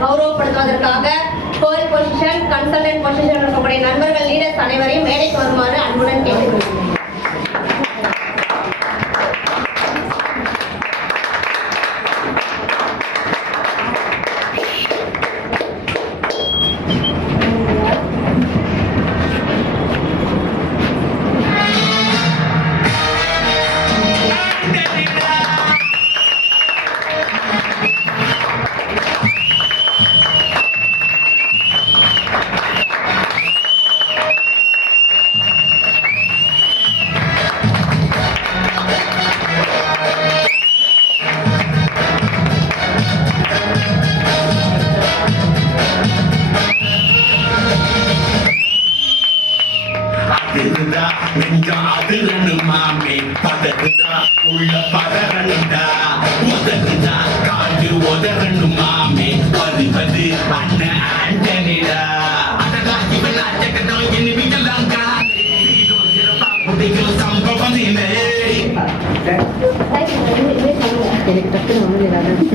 கௌரவப்படுத்துவதற்காக கோல் position, consultant position இருக்கக்கூடிய நண்பர்கள் leaders அனைவரையும் மேடைக்கு வருமாறு அன்புடன் கேட்டுக்கொள்கிறேன். மாமே பதகுதா உள்ள பதறனுடா உதகுதா காண்டு உதறனு மாமே பது அண்ணன் ஆண்டனிடா அதடா இவன் அட்டகடோ இனி விகலாங்கா இதோ சிறப்பா புடிக்கும் சம்பவம் இல்லை. எனக்கு டக்குனு